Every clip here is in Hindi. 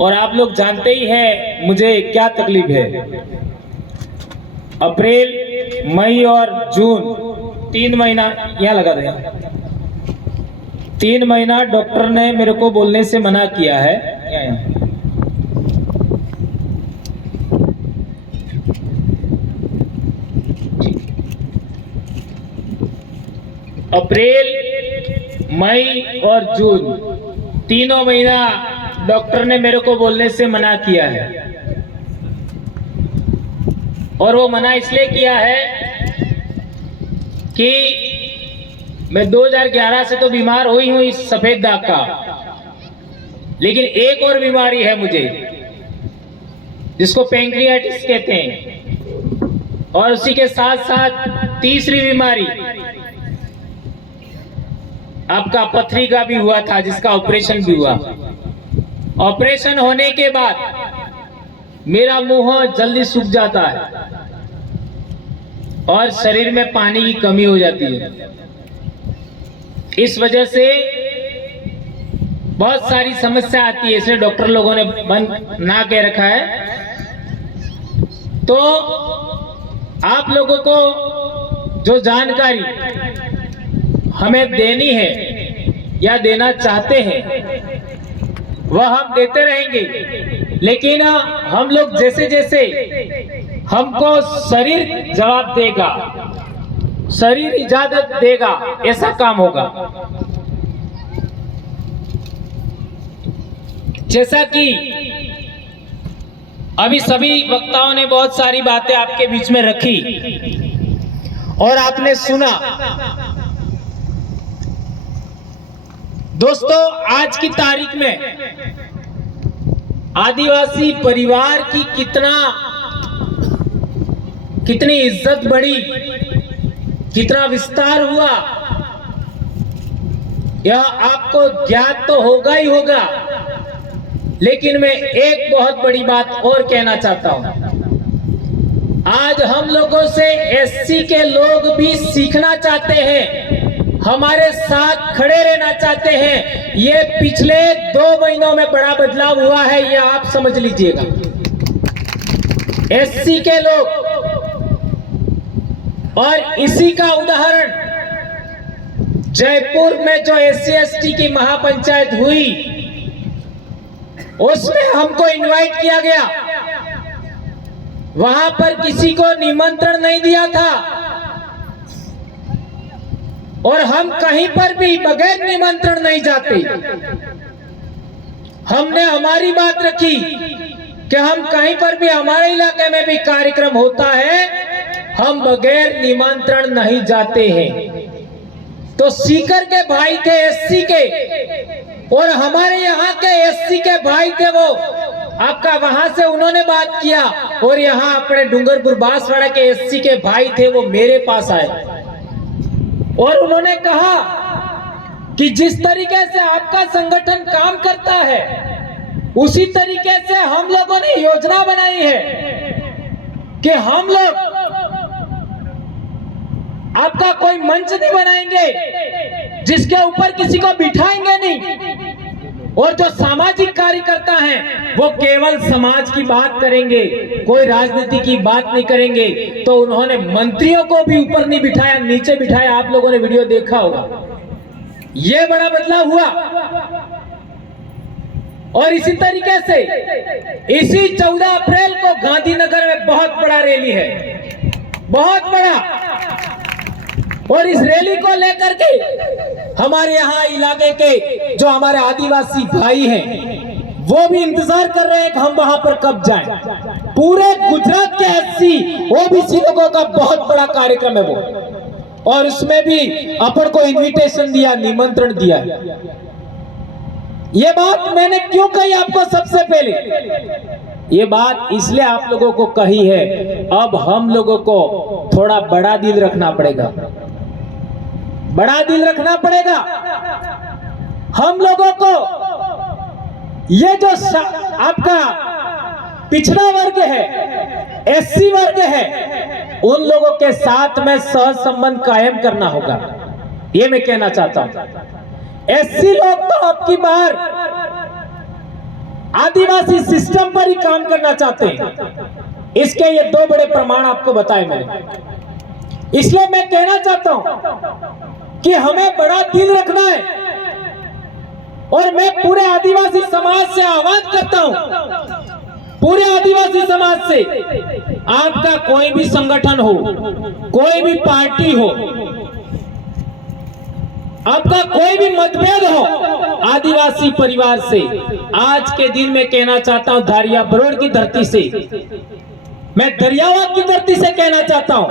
और आप लोग जानते ही हैं मुझे क्या तकलीफ है। अप्रैल, मई और जून 3 महीना यहाँ लगा दिया। 3 महीना डॉक्टर ने मेरे को बोलने से मना किया है। यहाँ अप्रैल, मई और जून तीनों महीना डॉक्टर ने मेरे को बोलने से मना किया है। और वो मना इसलिए किया है कि मैं 2011 से तो बीमार हुई हूं इस सफेद दाग का, लेकिन एक और बीमारी है मुझे जिसको पैंक्रियाटिस कहते हैं, और उसी के साथ साथ तीसरी बीमारी आपका पथरी का भी हुआ था, जिसका ऑपरेशन भी हुआ। ऑपरेशन होने के बाद मेरा मुंह जल्दी सूख जाता है और शरीर में पानी की कमी हो जाती है। इस वजह से बहुत सारी समस्या आती है, इसलिए डॉक्टर लोगों ने बंद ना कह रखा है। तो आप लोगों को जो जानकारी हमें देनी है या देना चाहते हैं वह हम देते रहेंगे, लेकिन हम लोग जैसे जैसे हमको शरीर जवाब देगा, शरीर इजाजत देगा, ऐसा काम होगा। जैसा कि अभी सभी वक्ताओं ने बहुत सारी बातें आपके बीच में रखी और आपने सुना। दोस्तों, आज की तारीख में आदिवासी परिवार की कितनी इज्जत बढ़ी, कितना विस्तार हुआ, यह आपको ज्ञात तो होगा ही होगा। लेकिन मैं एक बहुत बड़ी बात और कहना चाहता हूं। आज हम लोगों से एससी के लोग भी सीखना चाहते हैं, हमारे साथ खड़े रहना चाहते हैं। ये पिछले 2 महीनों में बड़ा बदलाव हुआ है, ये आप समझ लीजिएगा। एससी के लोग, और इसी का उदाहरण जयपुर में जो एससी एसटी की महापंचायत हुई, उसमें हमको इनवाइट किया गया। वहां पर किसी को निमंत्रण नहीं दिया था और हम कहीं पर भी बगैर निमंत्रण नहीं जाते। हमने हमारी बात रखी कि हम कहीं पर भी, हमारे इलाके में भी कार्यक्रम होता है, हम बगैर निमंत्रण नहीं जाते हैं। तो सीकर के भाई थे एससी के, और हमारे यहाँ के एससी के भाई थे, वो आपका वहां से उन्होंने बात किया, और यहाँ अपने डूंगरपुर बांसवाड़ा के एससी के भाई थे, वो मेरे पास आए और उन्होंने कहा कि जिस तरीके से आपका संगठन काम करता है, उसी तरीके से हम लोगों ने योजना बनाई है कि हम लोग आपका कोई मंच नहीं बनाएंगे जिसके ऊपर किसी को बिठाएंगे नहीं, और जो सामाजिक कार्यकर्ता हैं वो केवल समाज की बात करेंगे, कोई राजनीति की बात नहीं करेंगे। तो उन्होंने मंत्रियों को भी ऊपर नहीं बिठाया, नीचे बिठाया। आप लोगों ने वीडियो देखा होगा। ये बड़ा बदलाव हुआ। और इसी तरीके से इसी 14 अप्रैल को गांधीनगर में बहुत बड़ा रैली है, बहुत बड़ा। और इस रैली को लेकर के हमारे यहाँ इलाके के जो हमारे आदिवासी भाई हैं, वो भी इंतजार कर रहे हैं कि हम वहां पर कब जाएं। पूरे गुजरात के एससी ओबीसी लोगों का बहुत बड़ा कार्यक्रम है वो, और उसमें भी अपन को इनविटेशन दिया, निमंत्रण दिया। ये बात मैंने क्यों कही आपको? सबसे पहले ये बात इसलिए आप लोगों को कही है, अब हम लोगों को थोड़ा बड़ा दिल रखना पड़ेगा, बड़ा दिल रखना पड़ेगा। हम लोगों को ये जो आपका पिछड़ा वर्ग है, एससी वर्ग है, उन लोगों के साथ में सह संबंध कायम करना होगा, ये मैं कहना चाहता हूं। एससी लोग तो अब की बार आदिवासी सिस्टम पर ही काम करना चाहते हैं। इसके ये दो बड़े प्रमाण आपको बताए मैंने। इसलिए मैं कहना चाहता हूं कि हमें बड़ा दिल रखना है, और मैं पूरे आदिवासी समाज से आह्वान करता हूं, पूरे आदिवासी समाज से, आपका कोई भी संगठन हो, कोई भी पार्टी हो, आपका कोई भी मतभेद हो आदिवासी परिवार से, आज के दिन में कहना चाहता हूं, धारिया बरोड़ की धरती से, मैं दरियावाद की धरती से कहना चाहता हूं,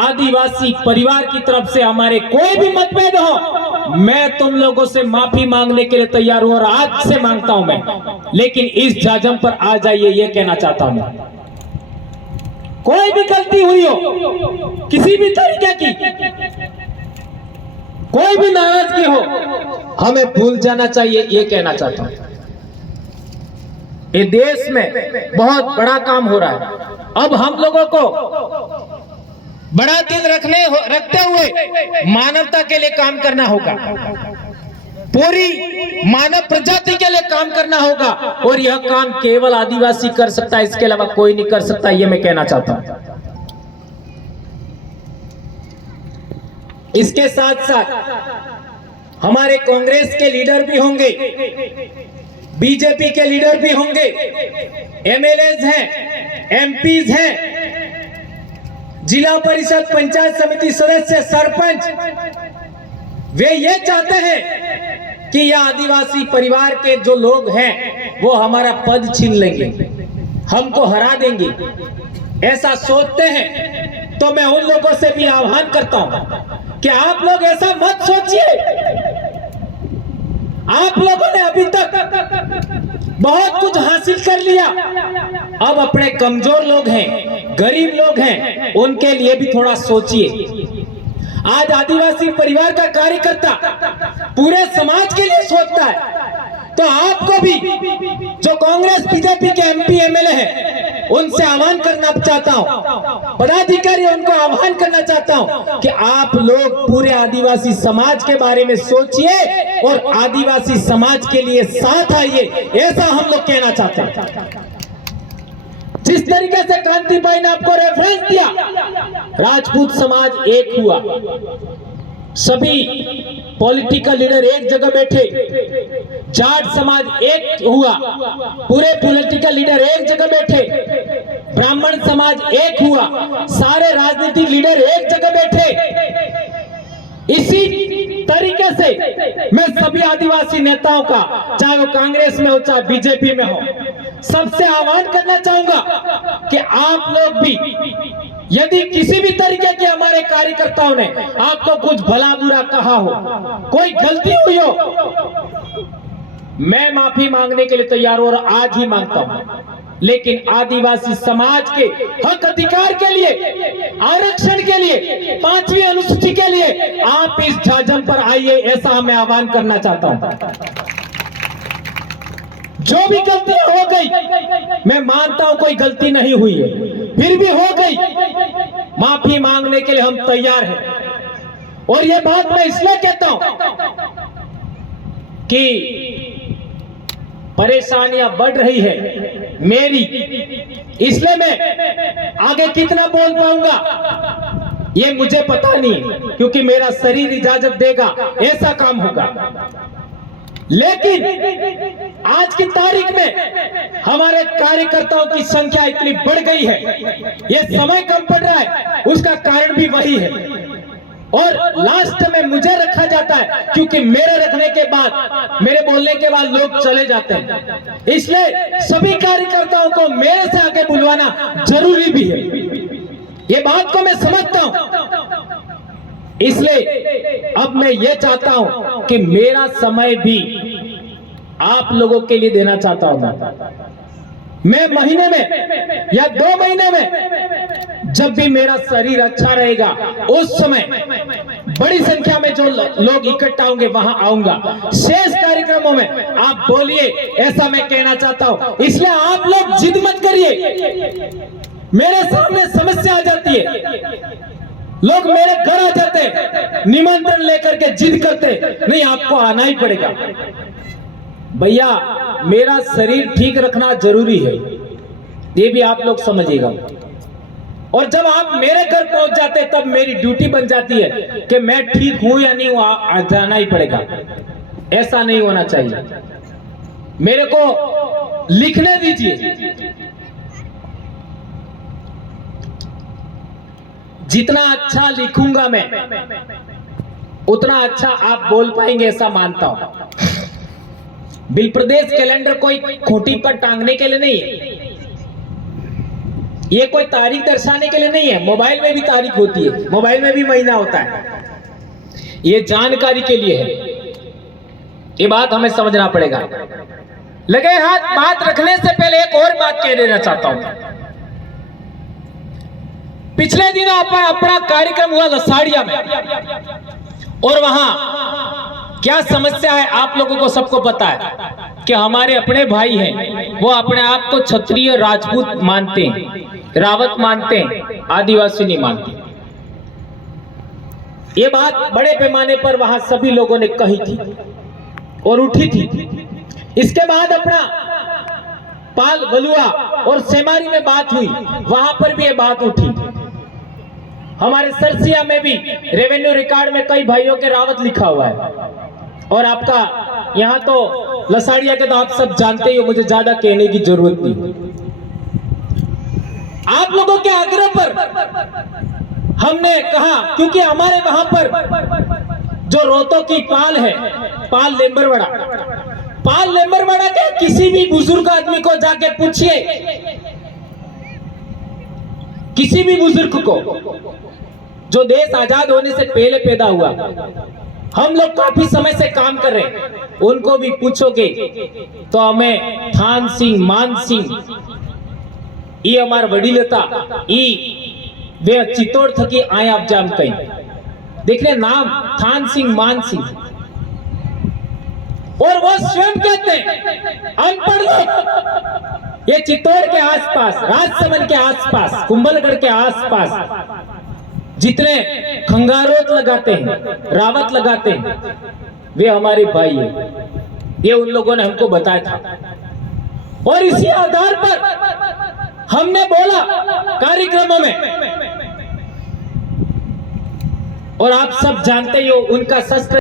आदिवासी परिवार की तरफ से हमारे कोई भी मतभेद हो, मैं तुम लोगों से माफी मांगने के लिए तैयार हूं, और आज से मांगता हूं मैं, लेकिन इस झाझम पर आ जाइए, ये कहना चाहता हूं। कोई भी गलती हुई हो, किसी भी तरीके की, कोई भी नाराजगी हो, हमें भूल जाना चाहिए, ये कहना चाहता हूं। ये देश में बहुत बड़ा काम हो रहा है। अब हम लोगों को बड़ा दिल रखते हुए मानवता के लिए काम करना होगा, पूरी मानव प्रजाति के लिए काम करना होगा, और यह काम केवल आदिवासी कर सकता है, इसके अलावा कोई नहीं कर सकता, ये मैं कहना चाहता हूं। इसके साथ साथ हमारे कांग्रेस के लीडर भी होंगे, बीजेपी के लीडर भी होंगे, एमएलएज हैं, एमपीज हैं, जिला परिषद, पंचायत समिति सदस्य, सरपंच, वे ये चाहते हैं कि यह आदिवासी परिवार के जो लोग हैं वो हमारा पद छीन लेंगे, हमको हरा देंगे, ऐसा सोचते हैं। तो मैं उन लोगों से भी आह्वान करता हूं कि आप लोग ऐसा मत सोचिए। आप लोगों ने अभी तक बहुत कुछ हासिल कर लिया, अब अपने कमजोर लोग हैं, गरीब लोग हैं, उनके लिए भी थोड़ा सोचिए। आज आदिवासी परिवार का कार्यकर्ता पूरे समाज के लिए सोचता है, तो आपको भी जो कांग्रेस बीजेपी के एमपी एमएलए हैं उनसे आह्वान करना चाहता हूं, पदाधिकारी उनको आह्वान करना चाहता हूं कि आप लोग पूरे आदिवासी समाज के बारे में सोचिए और आदिवासी समाज के लिए साथ आइए, ऐसा हम लोग कहना चाहते हैं। जिस तरीके से क्रांति भाई ने आपको रेफरेंस दिया, राजपूत समाज एक हुआ, सभी पॉलिटिकल लीडर एक जगह बैठे, जाट समाज एक हुआ, पूरे पॉलिटिकल लीडर एक जगह बैठे, ब्राह्मण समाज एक हुआ, सारे राजनीतिक लीडर एक जगह बैठे। इसी तरीके से मैं सभी आदिवासी नेताओं का, चाहे वो कांग्रेस में हो चाहे बीजेपी में हो, सबसे आह्वान करना चाहूंगा कि आप लोग भी, यदि किसी भी तरीके के हमारे कार्यकर्ताओं ने आपको कुछ भला बुरा कहा हो, कोई गलती हुई हो, मैं माफी मांगने के लिए तैयार हूं, और आज ही मांगता हूं। लेकिन आदिवासी समाज के हक अधिकार के लिए, आरक्षण के लिए, 5वीं अनुसूची के लिए आप इस झाझम पर आइए, ऐसा मैं आह्वान करना चाहता हूं। जो भी गलती हो गई, मैं मानता हूं कोई गलती नहीं हुई है, फिर भी हो गई, माफी मांगने के लिए हम तैयार हैं। और यह बात मैं इसलिए कहता हूं कि परेशानियां बढ़ रही है मेरी, इसलिए मैं आगे कितना बोल पाऊंगा ये मुझे पता नहीं, क्योंकि मेरा शरीर इजाजत देगा ऐसा काम होगा। लेकिन आज की तारीख में हमारे कार्यकर्ताओं की संख्या इतनी बढ़ गई है, ये समय कम पड़ रहा है, उसका कारण भी वही है। और लास्ट में मुझे रखा जाता है, क्योंकि मेरे रखने के बाद, मेरे बोलने के बाद लोग चले जाते हैं, इसलिए सभी कार्यकर्ताओं को मेरे से आगे बुलवाना जरूरी भी है। ये बात को मैं समझता हूं, इसलिए अब मैं ये चाहता हूं कि मेरा समय भी आप लोगों के लिए देना चाहता हूं। मैं महीने में या 2 महीने में जब भी मेरा शरीर अच्छा रहेगा, उस समय बड़ी संख्या में जो लोग इकट्ठा होंगे वहां आऊंगा। शेष कार्यक्रमों में आप बोलिए, ऐसा मैं कहना चाहता हूं। इसलिए आप लोग जिद मत करिए। मेरे सामने समस्या आ जाती है, लोग मेरे घर आ जाते, निमंत्रण लेकर के जिद करते, नहीं आपको आना ही पड़ेगा। भैया मेरा शरीर ठीक रखना जरूरी है, ये भी आप लोग समझिएगा। और जब आप मेरे घर पहुंच जाते हैं तब मेरी ड्यूटी बन जाती है कि मैं ठीक हूं या नहीं हूं, जाना ही पड़ेगा। ऐसा नहीं होना चाहिए। मेरे को लिखने दीजिए। जितना अच्छा लिखूंगा मैं उतना अच्छा आप बोल पाएंगे, ऐसा मानता हूं। बिल प्रदेश कैलेंडर कोई खूंटी पर टांगने के लिए नहीं है, ये कोई तारीख दर्शाने के लिए नहीं है। मोबाइल में भी तारीख होती है, मोबाइल में भी महीना होता है, ये जानकारी के लिए है। ये बात हमें समझना पड़ेगा। लगे हाथ बात रखने से पहले एक और बात कह देना चाहता हूं। पिछले दिनों अपना कार्यक्रम हुआ लसाड़िया में, और वहां क्या समस्या है आप लोगों को सबको पता है कि हमारे अपने भाई हैं, वो अपने आप को क्षत्रिय राजपूत मानते हैं, रावत मानते हैं, आदिवासी नहीं मानते। ये बात बड़े पैमाने पर वहां सभी लोगों ने कही थी और उठी थी। इसके बाद अपना पाल बलुआ और सेमारी में बात हुई, वहां पर भी ये बात उठी। हमारे सरसिया में भी रेवेन्यू रिकॉर्ड में कई भाइयों के रावत लिखा हुआ है, और आपका यहां तो लसाड़िया के तो आप सब जानते ही हो, मुझे ज्यादा कहने की जरूरत नहीं। आप लोगों के आग्रह पर हमने कहा, क्योंकि हमारे वहां पर जो रोतो की पाल है, पाल लेम्बरवाड़ा, पाल लेम्बरवाड़ा के किसी भी बुजुर्ग आदमी को जाके पूछिए, किसी भी बुजुर्ग को जो देश आजाद होने से पहले पैदा हुआ, हम लोग काफी समय से काम कर रहे हैं, उनको भी पूछोगे तो हमें थान सिंह, मान सिंह, ये हमार वडील था, वे चित्तौड़ थकी आए आप जाम कहीं देखने नाम थान सिंह, मान सिंह, और वो स्वयं कहते हैं अनपढ़ लोग ये चित्तौड़ के आसपास, राजसमंद के आसपास, कुंभलगढ़ के आसपास जितने खंगारोत लगाते हैं, रावत लगाते हैं, वे हमारे भाई हैं। ये उन लोगों ने हमको बताया था, और इसी आधार पर हमने बोला कार्यक्रमों में, और आप सब जानते हो उनका शस्त्र